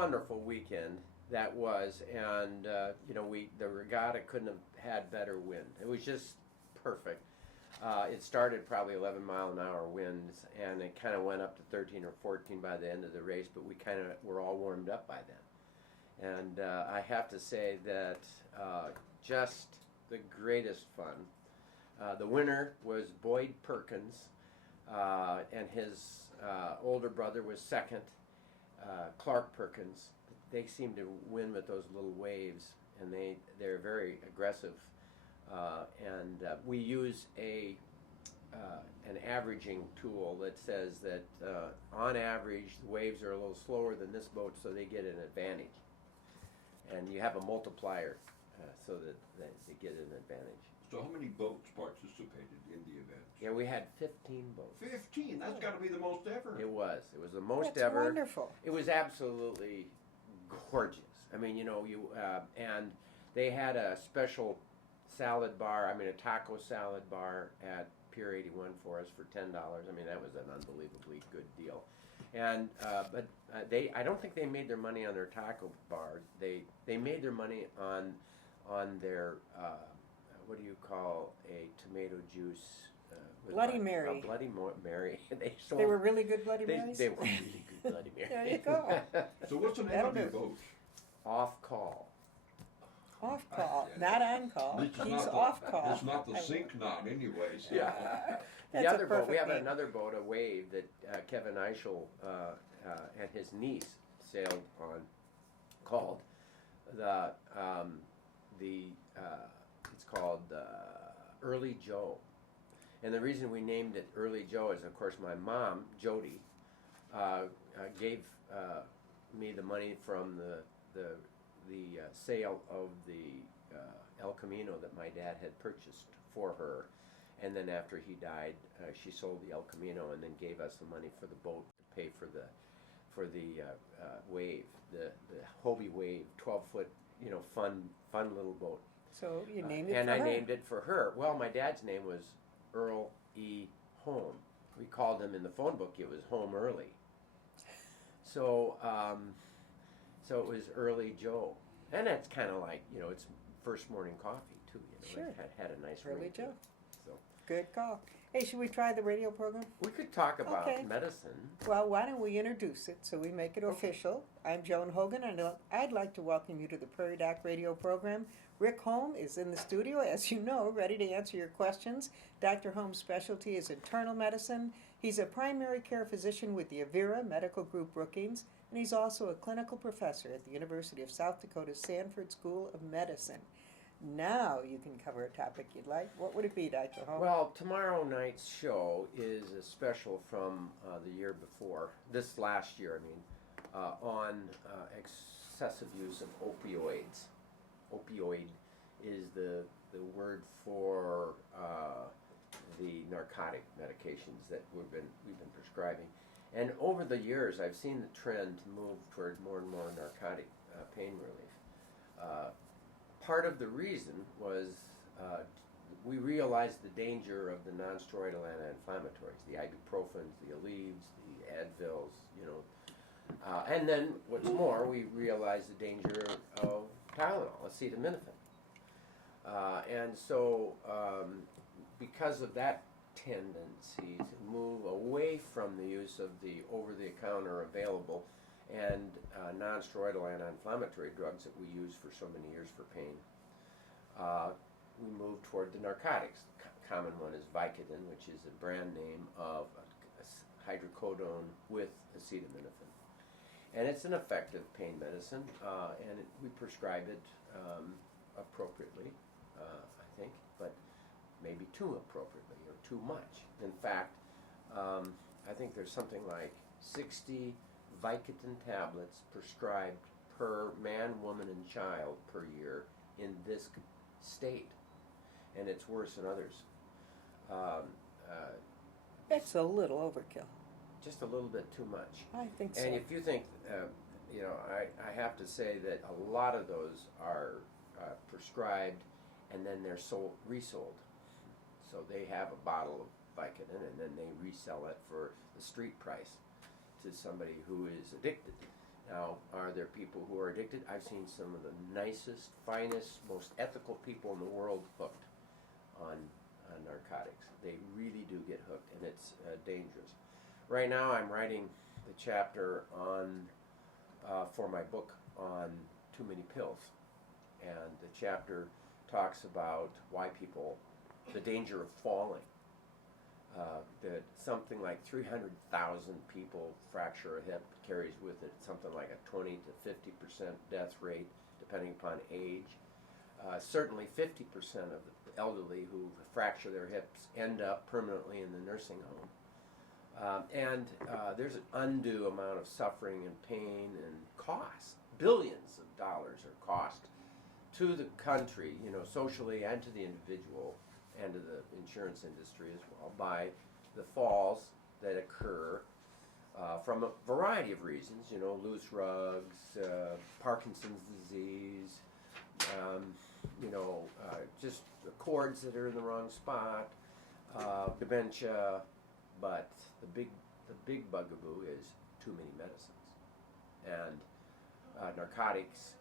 wonderful weekend that was, and the regatta couldn't have had better wind. It was just perfect. It started probably 11-mile-an-hour winds, and it kind of went up to 13 or 14 by the end of the race, but we kind of were all warmed up by then. And I have to say that just the greatest fun. The winner was Boyd Perkins, and his older brother was second, Clark Perkins. They seem to win with those little waves, and they're very aggressive. And we use an averaging tool that says that on average the waves are a little slower than this boat, so they get an advantage. And you have a multiplier so that they get an advantage. So how many boats participated in the event? Yeah, we had 15 boats. 15? That's got to be the most ever. It was. It was the most That's ever. Wonderful. It was absolutely gorgeous. I mean, and they had a special salad bar, a taco salad bar at Pier 81 for us for $10. I mean, that was an unbelievably good deal. And but I don't think they made their money on their taco bar. They made their money on their what do you call a tomato juice? Bloody Mary. A Bloody Mary. They were really good Bloody Marys? They were really good Bloody Mary. There you go. So what's the name of your boat? Off Call. Off call, not on call. He's off call. It's not the sink knot anyways. So. Yeah. The other boat, we have another boat, a Wave, that Kevin Eichel and his niece sailed on, called it's called Early Joe. And the reason we named it Early Joe is, of course, my mom, Jody, gave me the money from the sale of the El Camino that my dad had purchased for her. And then after he died, she sold the El Camino and then gave us the money for the boat to pay for the Wave, the Hobie Wave, 12-foot, fun little boat. So you named it and for I her. named it for her. Well, my dad's name was Earl E. Home. We called him in the phone book, it was Home Early. So it was Early Joe. And that's kind of like, it's first morning coffee, too. Sure. It had a nice ring. Early Joe. So Good call. Hey, should we try the radio program? we could talk about Okay. medicine. Well, why don't we introduce it so we make it official? I'm Joan Hogan, and I'd like to welcome you to the Prairie Doc Radio program. Rick Holm is in the studio, as you know, ready to answer your questions. Dr. Holm's specialty is internal medicine. He's a primary care physician with the Avera Medical Group Brookings, and he's also a clinical professor at the University of South Dakota's Sanford School of Medicine. Now you can cover a topic you'd like. What would it be, Dr. Holm? Well, tomorrow night's show is a special from the year before, this last year, on excessive use of opioids. Opioid is the word for the narcotic medications that we've been prescribing. And over the years, I've seen the trend to move toward more and more narcotic pain relief. Part of the reason was we realized the danger of the non-steroidal anti-inflammatories, the ibuprofens, the Aleve, the Advils, and then what's more, we realized the danger of Tylenol, acetaminophen. And so because of that tendency to move away from the use of the over-the-counter available and non-steroidal anti-inflammatory drugs that we use for so many years for pain, we moved toward the narcotics. The common one is Vicodin, which is a brand name of hydrocodone with acetaminophen. And it's an effective pain medicine, and we prescribe it appropriately, I think, but maybe too appropriately or too much. In fact, I think there's something like 60 Vicodin tablets prescribed per man, woman, and child per year in this state, and it's worse in others. That's a little overkill. Just a little bit too much. I think so. And if you think, I have to say that a lot of those are prescribed and then they're resold. So they have a bottle of Vicodin and then they resell it for the street price to somebody who is addicted. Now, are there people who are addicted? I've seen some of the nicest, finest, most ethical people in the world hooked on narcotics. They really do get hooked, and it's dangerous. Right now, I'm writing the chapter on for my book on too many pills, and the chapter talks about why people, the danger of falling. That something like 300,000 people fracture a hip, carries with it something like a 20 to 50% death rate, depending upon age. Certainly 50% of the elderly who fracture their hips end up permanently in the nursing home. And there's an undue amount of suffering and pain and cost. Billions of dollars are cost to the country, socially, and to the individual, and to the insurance industry as well, by the falls that occur from a variety of reasons, loose rugs, Parkinson's disease, just the cords that are in the wrong spot, dementia, but the big bugaboo is too many medicines. And narcotics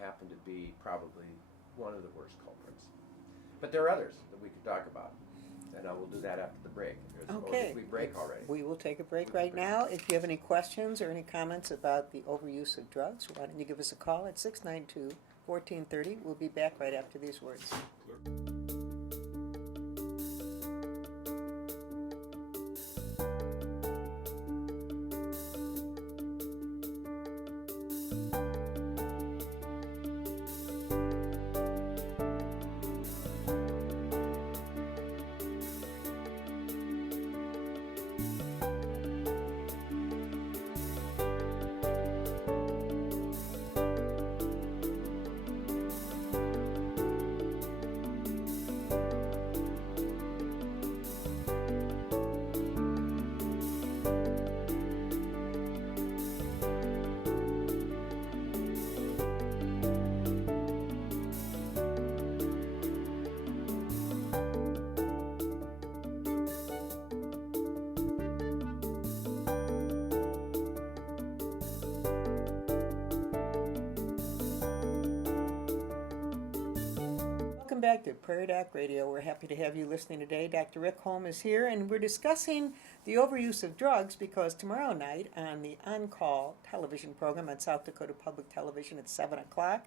happen to be probably one of the worst culprits. But there are others that we could talk about, and I will do that after the break. Okay. Did we break already? We will take a break right now. If you have any questions or any comments about the overuse of drugs, why don't you give us a call at 692-1430. We'll be back right after these words. Welcome back to Prairie Doc Radio. We're happy to have you listening today. Dr. Rick Holm is here, and we're discussing the overuse of drugs because tomorrow night on the On-Call television program on South Dakota Public Television at 7 o'clock,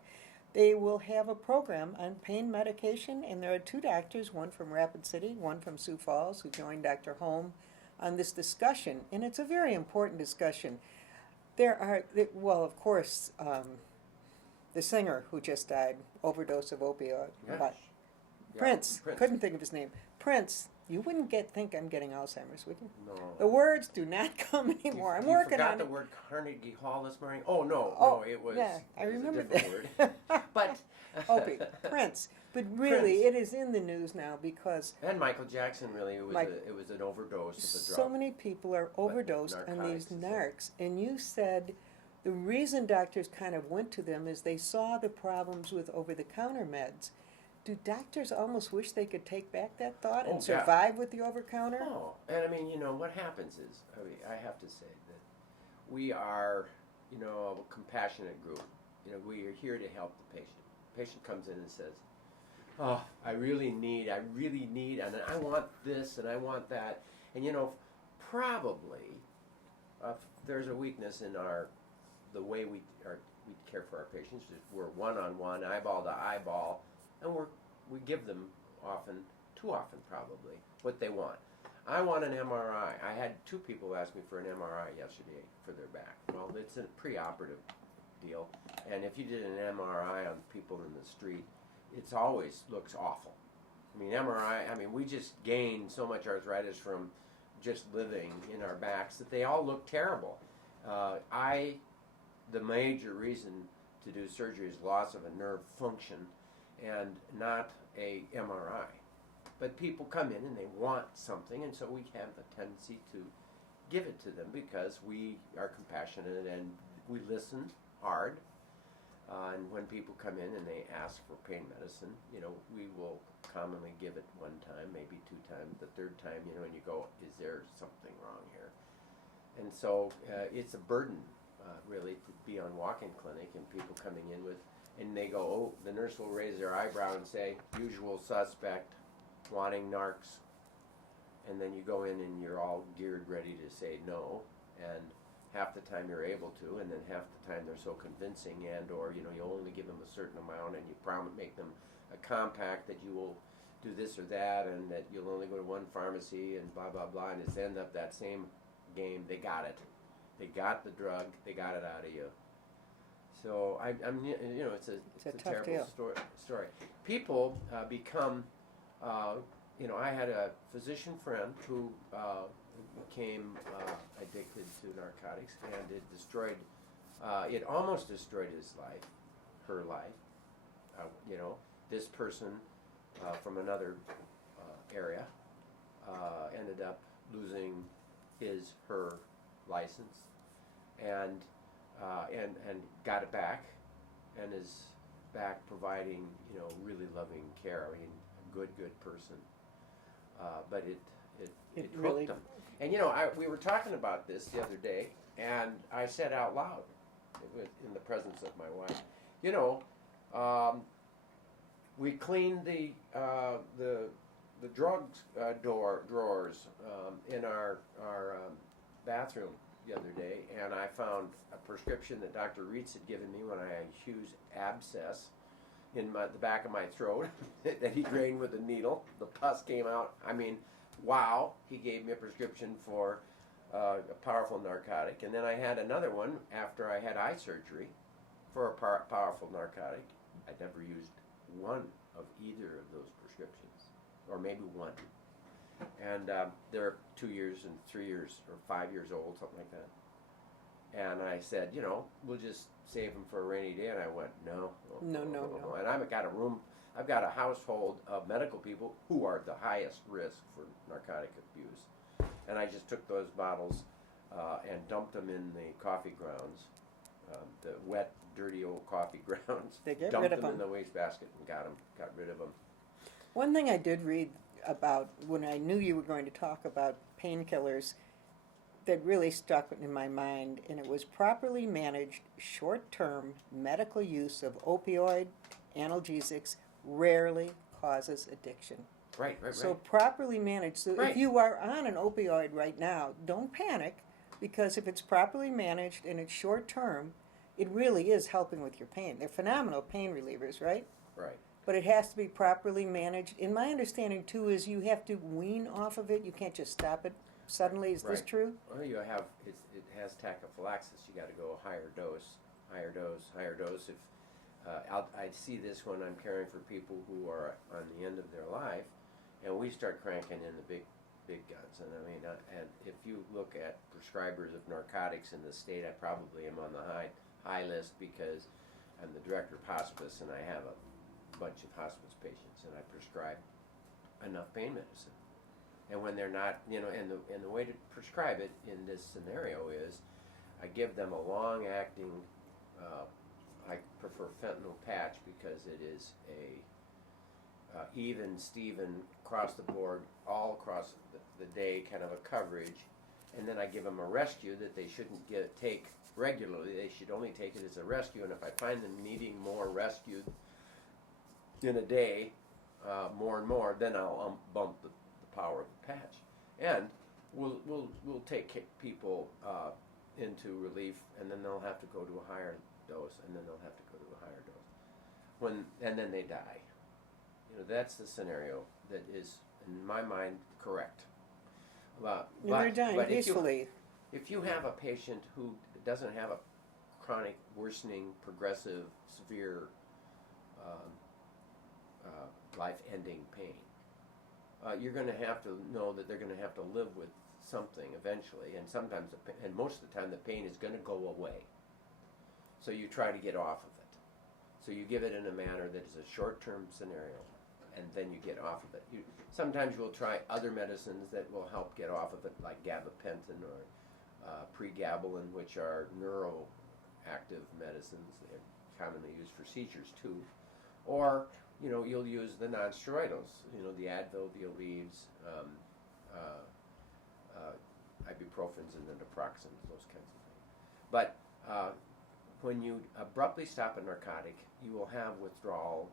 they will have a program on pain medication, and there are two doctors, one from Rapid City, one from Sioux Falls, who joined Dr. Holm on this discussion, and it's a very important discussion. There are, well, of course, the singer who just died, overdose of opioid. Yes. Prince. Couldn't think of his name. Prince. You wouldn't think I'm getting Alzheimer's, would you? No. The words do not come anymore. I'm working on it. You forgot the word Carnegie Hall this morning? Oh, no, it was, yeah, I remember a different that. word. But Opie, Prince. But really, Prince. it is in the news now because and Michael Jackson, really, it was an overdose of a drug. so many people are overdosed on these narcotics is narcs. And you said the reason doctors kind of went to them is they saw the problems with over-the-counter meds. Do doctors almost wish they could take back that thought and survive with the over-counter? Oh, and I mean, what happens is, I have to say that we are, a compassionate group. We are here to help the patient. The patient comes in and says, oh, I really need, and I want this, and I want that. And, probably there's a weakness in the way we care for our patients. We're one-on-one, eyeball to eyeball, and we give them too often probably, what they want. I want an MRI. I had two people ask me for an MRI yesterday for their back. Well, it's a preoperative deal, and if you did an MRI on people in the street, it always looks awful. I mean, we just gain so much arthritis from just living in our backs that they all look terrible. The major reason to do surgery is loss of a nerve function and not a MRI. But people come in and they want something, and so we have a tendency to give it to them because we are compassionate and we listen hard. And when people come in and they ask for pain medicine, we will commonly give it one time, maybe two times. The third time, and you go, is there something wrong here? And so it's a burden really to be on walk-in clinic and people coming in with, and they go, oh, the nurse will raise their eyebrow and say, usual suspect, wanting narcs. And then you go in and you're all geared ready to say no, and half the time you're able to, and then half the time they're so convincing, and or you only give them a certain amount, and you make them a compact that you will do this or that, and that you'll only go to one pharmacy, and blah blah blah, and it's end up that same game. They got it, they got the drug, they got it out of you. So I'm it's a tough terrible story. People become. I had a physician friend who became addicted to narcotics, and it almost destroyed his life, her life. This person from another area ended up losing her license, and got it back, and is back providing really loving care. I mean, a good person. But it really hooked them. And we were talking about this the other day, and I said out loud, in the presence of my wife, we cleaned the drugs drawers in our bathroom the other day, and I found a prescription that Dr. Reitz had given me when I had a huge abscess in the back of my throat that he drained with a needle. The pus came out. I mean, wow. He gave me a prescription for a powerful narcotic. And then I had another one after I had eye surgery for a powerful narcotic. I never used one of either of those prescriptions, or maybe one. And they're 2 years and 3 years or 5 years old, something like that. And I said, we'll just save them for a rainy day. And I went, no. And I've got a household of medical people who are the highest risk for narcotic abuse. And I just took those bottles and dumped them in the coffee grounds, the wet, dirty old coffee grounds. They get dumped rid of them in them. the wastebasket and got rid of them. One thing I did read about when I knew you were going to talk about painkillers that really stuck in my mind, and it was properly managed short-term medical use of opioid analgesics rarely causes addiction. Right. So properly managed. So Right. if you are on an opioid right now, don't panic, because if it's properly managed and it's short-term, it really is helping with your pain. They're phenomenal pain relievers, right? Right. But it has to be properly managed. And my understanding, too, is you have to wean off of it. You can't just stop it suddenly. Is this Right. true? Well, it has tachyphylaxis. You got to go higher dose. If I see this when I'm caring for people who are on the end of their life, and we start cranking in the big guns. And I mean, and if you look at prescribers of narcotics in the state, I probably am on the high list, because I'm the director of hospice, and I have a bunch of hospice patients, and I prescribe enough pain medicine. And when they're not, and the way to prescribe it in this scenario is, I give them a long-acting, I prefer fentanyl patch, because it is a even, Steven, across the board, all across the day kind of a coverage. And then I give them a rescue that they shouldn't take regularly. They should only take it as a rescue. And if I find them needing more rescue in a day, more and more, then I'll bump the power of the patch. And we'll take people into relief, and then they'll have to go to a higher dose, and then they'll have to go to a higher dose. And then they die. That's the scenario that is, in my mind, correct. They're dying peacefully. If you have a patient who doesn't have a chronic, worsening, progressive, severe, life-ending pain, you're going to have to know that they're going to have to live with something eventually, and sometimes, and most of the time, the pain is going to go away. So you try to get off of it. So you give it in a manner that is a short-term scenario, and then you get off of it. Sometimes you'll try other medicines that will help get off of it, like gabapentin or pregabalin, which are neuroactive medicines. They're commonly used for seizures too. Or you'll use the non-steroidals, the Advil, the Aleve, ibuprofens, and the naproxens, those kinds of things. But when you abruptly stop a narcotic, you will have withdrawal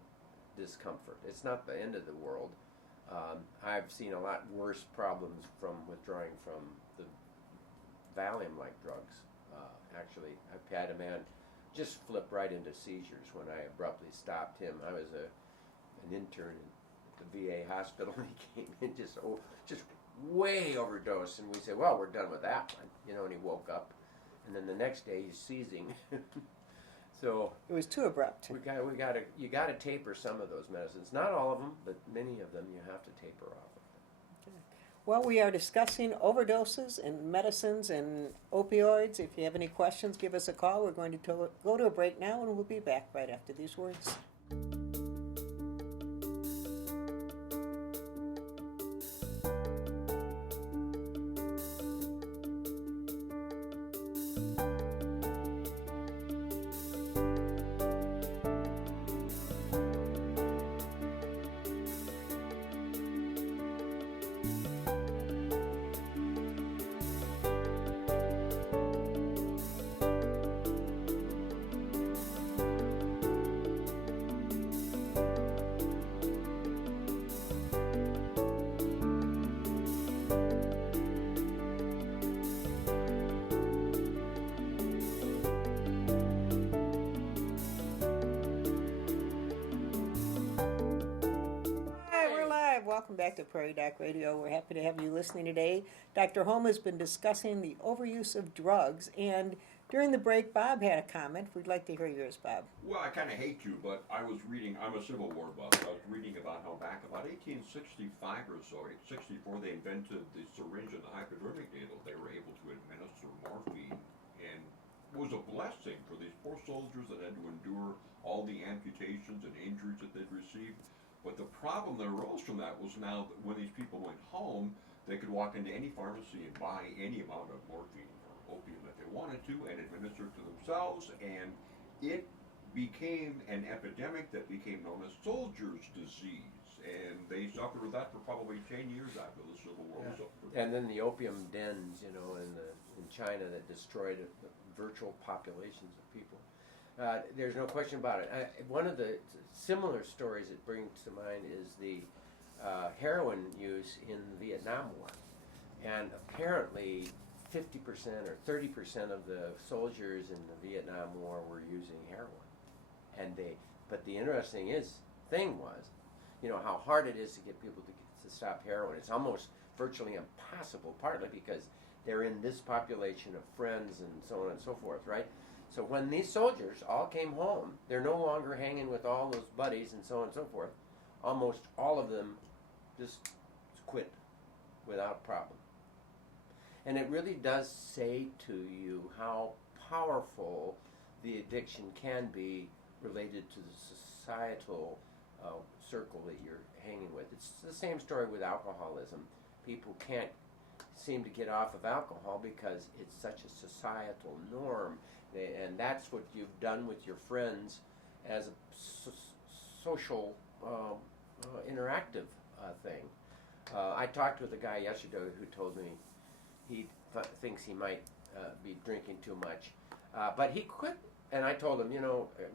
discomfort. It's not the end of the world. I've seen a lot worse problems from withdrawing from the Valium-like drugs. Actually, I've had a man just flip right into seizures when I abruptly stopped him. I was an intern at the VA hospital, and he came in just way overdosed, and we said, well, we're done with that one, and he woke up, and then the next day he's seizing. So it was too abrupt. You got to taper some of those medicines. Not all of them, but many of them you have to taper off. Well, we are discussing overdoses and medicines and opioids. If you have any questions, give us a call. We're going to go to a break now, and we'll be back right after these words. Welcome back to Prairie Doc Radio. We're happy to have you listening today. Dr. Holm has been discussing the overuse of drugs, and during the break, Bob had a comment. We'd like to hear yours, Bob. Well, I kind of hate you, but I was reading, I'm a Civil War buff, I was reading about how back about 1865 or so, 1864, they invented the syringe and the hypodermic needle. They were able to administer morphine, and it was a blessing for these poor soldiers that had to endure all the amputations and injuries that they'd received. But the problem that arose from that was now that when these people went home, they could walk into any pharmacy and buy any amount of morphine or opium that they wanted to and administer it to themselves, and it became an epidemic that became known as soldier's disease, and they suffered with that for probably 10 years after the Civil War was over. And then the opium dens, in China that destroyed virtual populations of people. There's no question about it. One of the similar stories it brings to mind is the heroin use in the Vietnam War. And apparently 50% or 30% of the soldiers in the Vietnam War were using heroin. But the interesting thing was, how hard it is to get people to stop heroin. It's almost virtually impossible, partly because they're in this population of friends and so on and so forth, right? So when these soldiers all came home, they're no longer hanging with all those buddies and so on and so forth. Almost all of them just quit without problem. And it really does say to you how powerful the addiction can be related to the societal circle that you're hanging with. It's the same story with alcoholism. People can't seem to get off of alcohol because it's such a societal norm. And that's what you've done with your friends as a social interactive thing. I talked with a guy yesterday who told me he thinks he might be drinking too much. But he quit, and I told him,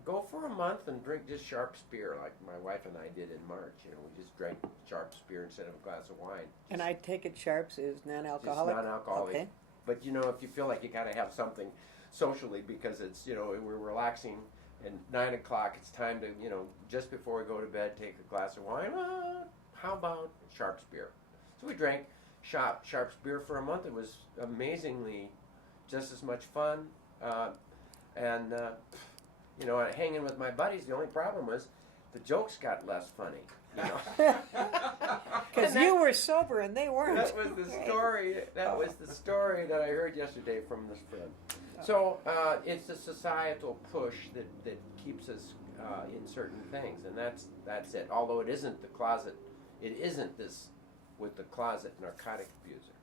go for a month and drink just Sharps beer like my wife and I did in March. We just drank Sharps beer instead of a glass of wine. And I take it Sharps is non-alcoholic? Just non-alcoholic. Okay. But, if you feel like you got to have something socially because it's, we're relaxing and 9 o'clock, it's time to, just before we go to bed, take a glass of wine. How about Sharps beer? So we drank Sharps beer for a month. It was amazingly just as much fun. Hanging with my buddies, the only problem was the jokes got less funny. Because you were sober and they weren't. That was the story. That was the story that I heard yesterday from this friend. So it's a societal push that keeps us in certain things, and that's it. Although it isn't the closet, it isn't this with the closet narcotic abuser.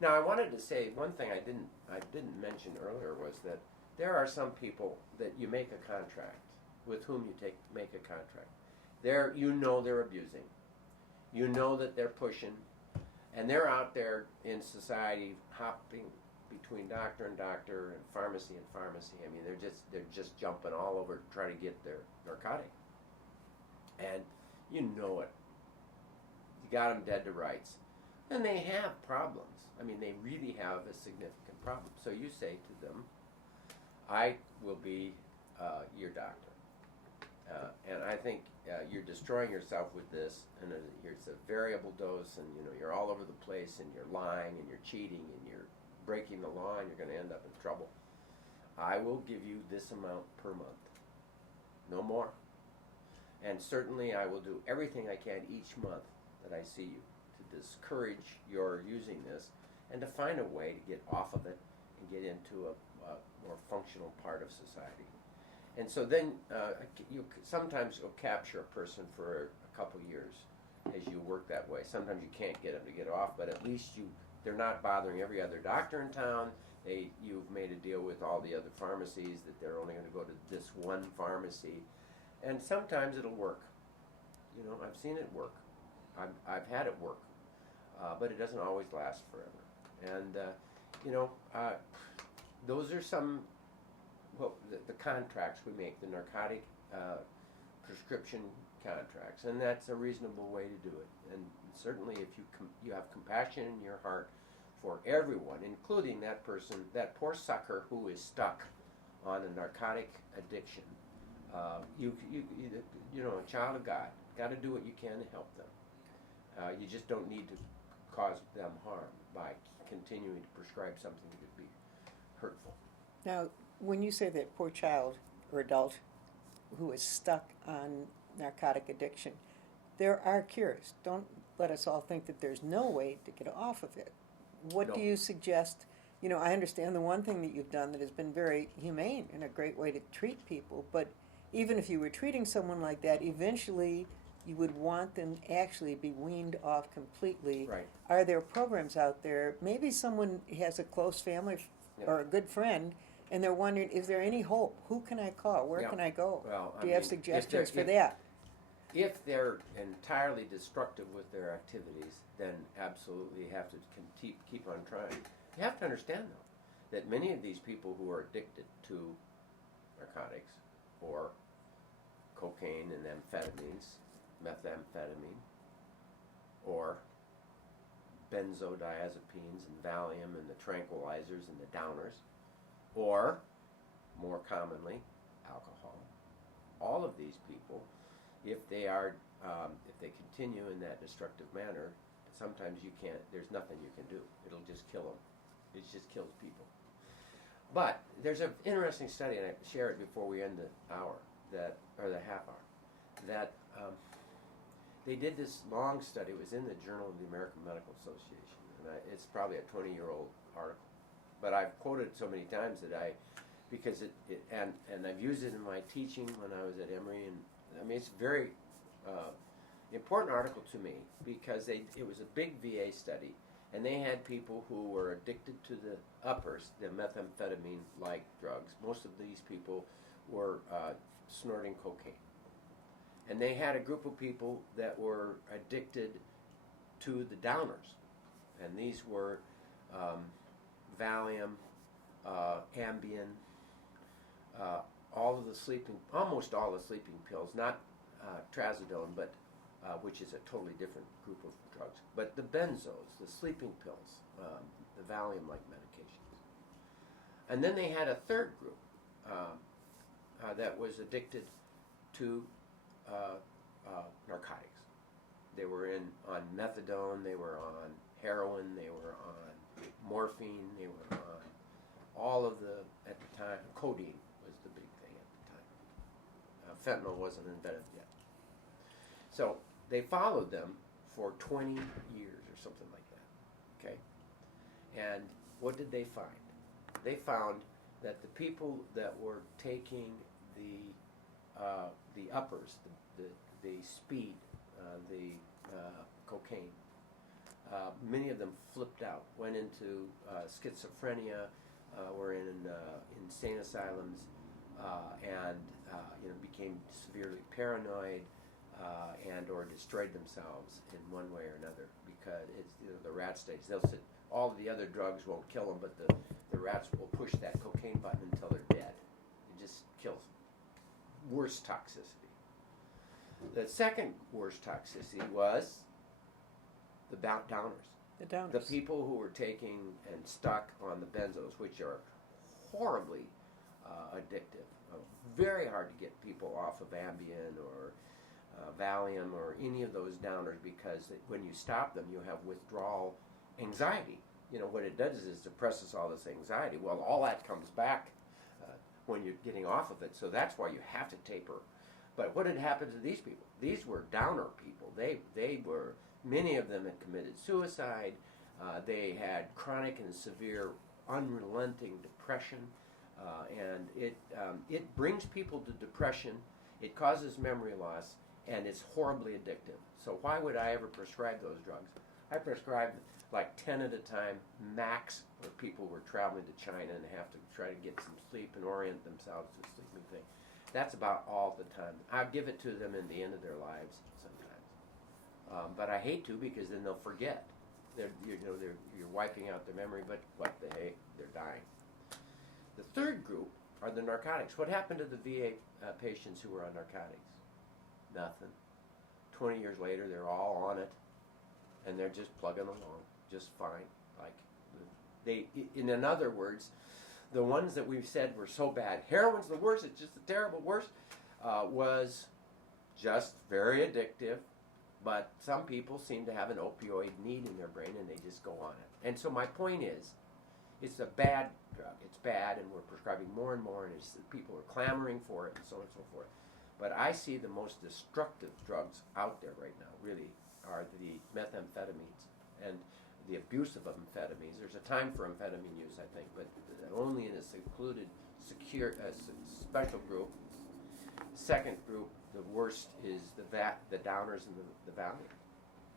Now I wanted to say one thing I didn't mention earlier was that there are some people that you make a contract with whom you make a contract. They're abusing. You know that they're pushing, and they're out there in society hopping between doctor and doctor and pharmacy. I mean, they're just jumping all over to try to get their narcotic, and you know it. You got them dead to rights, and they have problems. I mean, they really have a significant problem. So you say to them, "I will be your doctor," and I think you're destroying yourself with this, and it's a variable dose, and you're all over the place, and you're lying, and you're cheating, and you're breaking the law, and you're going to end up in trouble. I will give you this amount per month, no more. And certainly I will do everything I can each month that I see you to discourage your using this and to find a way to get off of it and get into a more functional part of society. And so then sometimes you'll capture a person for a couple years as you work that way. Sometimes you can't get them to get off, but at least they're not bothering every other doctor in town. You've made a deal with all the other pharmacies that they're only going to go to this one pharmacy. And sometimes it'll work. I've seen it work. I've had it work. But it doesn't always last forever. And, those are some, the contracts we make, the narcotic prescription contracts. And that's a reasonable way to do it. And certainly if you have compassion in your heart for everyone, including that person, that poor sucker who is stuck on a narcotic addiction, a child of God, got to do what you can to help them. You just don't need to cause them harm by continuing to prescribe something that could be hurtful. Now, when you say that poor child or adult who is stuck on narcotic addiction, there are cures. Don't let us all think that there's no way to get off of it. What do you suggest? I understand the one thing that you've done that has been very humane and a great way to treat people, but even if you were treating someone like that, eventually you would want them actually be weaned off completely. Right. Are there programs out there? Maybe someone has a close family or a good friend, and they're wondering, is there any hope? Who can I call? Where can I go? Well, do you have suggestions for that? If they're entirely destructive with their activities, then absolutely you have to keep on trying. You have to understand, though, that many of these people who are addicted to narcotics or cocaine and amphetamines, methamphetamine, or benzodiazepines and Valium and the tranquilizers and the downers, or, more commonly, alcohol. All of these people, if they continue in that destructive manner, sometimes there's nothing you can do. It'll just kill them. It just kills people. But there's an interesting study, and I share it before we end the hour, or the half hour, that they did this long study. It was in the Journal of the American Medical Association, and it's probably a 20-year-old article. But I've quoted it so many times because I've used it in my teaching when I was at Emory, and I mean it's a very important article to me because it was a big VA study, and they had people who were addicted to the uppers, the methamphetamine-like drugs. Most of these people were snorting cocaine. And they had a group of people that were addicted to the downers, and these were Valium, Ambien, almost all the sleeping pills, not trazodone, but which is a totally different group of drugs. But the benzos, the sleeping pills, the Valium-like medications. And then they had a third group that was addicted to narcotics. They were on methadone, they were on heroin, they were on morphine, they were on all of at the time, codeine was the big thing at the time. Fentanyl wasn't invented yet. So they followed them for 20 years or something like that, okay? And what did they find? They found that the people that were taking the uppers, the speed, the cocaine, many of them flipped out, went into schizophrenia, were in insane asylums, and became severely paranoid, and or destroyed themselves in one way or another because it's the rat stage. They'll sit. All of the other drugs won't kill them, but the rats will push that cocaine button until they're dead. It just kills them. Worst toxicity. The second worst toxicity was the downers. The downers. The people who were taking and stuck on the benzos, which are horribly addictive. Very hard to get people off of Ambien or Valium or any of those downers, because when you stop them, you have withdrawal anxiety. You know, what it does is it suppresses all this anxiety. Well, all that comes back when you're getting off of it, so that's why you have to taper. But what had happened to these people? These were downer people. They were, many of them had committed suicide. They had chronic and severe, unrelenting depression, and it brings people to depression. It causes memory loss, and it's horribly addictive. So why would I ever prescribe those drugs? I prescribed like 10 at a time, max, where people were traveling to China and have to try to get some sleep and orient themselves to a sleeping thing. That's about all the time. I'll give it to them in the end of their lives sometimes. But I hate to, because then they'll forget. You're wiping out their memory, but what the heck, they're dying. The third group are the narcotics. What happened to the VA patients who were on narcotics? Nothing. 20 years later, they're all on it, and they're just plugging along just fine. In other words, the ones that we've said were so bad, heroin's the worst, it's just the terrible worst, was just very addictive, but some people seem to have an opioid need in their brain and they just go on it. And so my point is, it's a bad drug. It's bad, and we're prescribing more and more, and people are clamoring for it, and so on and so forth. But I see the most destructive drugs out there right now really are the methamphetamines and the abuse of amphetamines. There's a time for amphetamine use, I think, but only in a secluded, secure, special group. Second group, the worst is the downers and the Valium.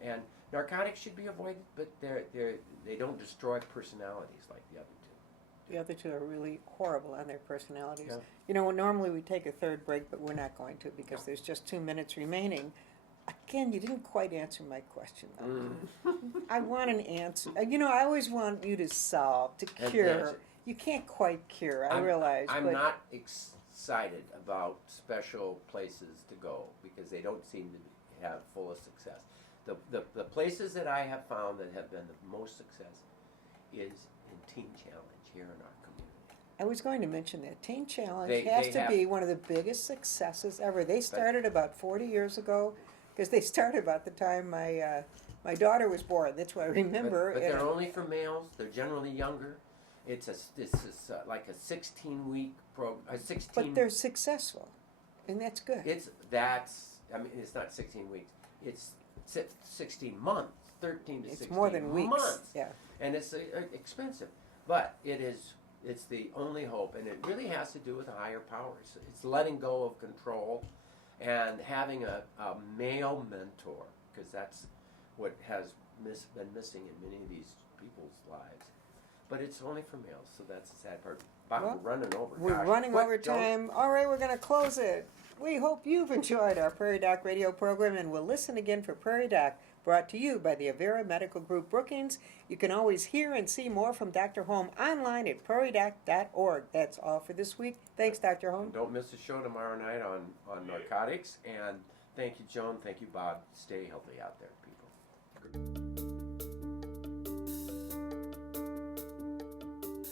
And narcotics should be avoided, but they don't destroy personalities like the other two. The other two are really horrible on their personalities. Yeah. You know, normally we take a third break, but we're not going to, because there's just 2 minutes remaining. Again, you didn't quite answer my question, though. I want an answer. You know, I always want you to solve, to cure. You can't quite cure, I realize. I'm not excited about special places to go, because they don't seem to have full of success. The places that I have found that have been the most success is in Teen Challenge here in our community. I was going to mention that. Teen Challenge has to be one of the biggest successes ever. They started about 40 years ago, because they started about the time my daughter was born. That's what I remember. But they're only for males. They're generally younger. It's like a 16-week program. But they're successful, and that's good. It's not 16 weeks. It's 16 months, 13 to 16 months. It's more than weeks. Yeah. And it's expensive, but it's the only hope, and it really has to do with higher powers. It's letting go of control and having a male mentor, because that's what has been missing in many of these people's lives. But it's only for males, so that's the sad part. Bob, we're running over. We're running over time. All right, we're going to close it. We hope you've enjoyed our Prairie Doc radio program, and we'll listen again for Prairie Doc, brought to you by the Avera Medical Group Brookings. You can always hear and see more from Dr. Holm online at prairiedoc.org. That's all for this week. Thanks, Dr. Holm. Don't miss the show tomorrow night on narcotics. And thank you, Joan. Thank you, Bob. Stay healthy out there, people.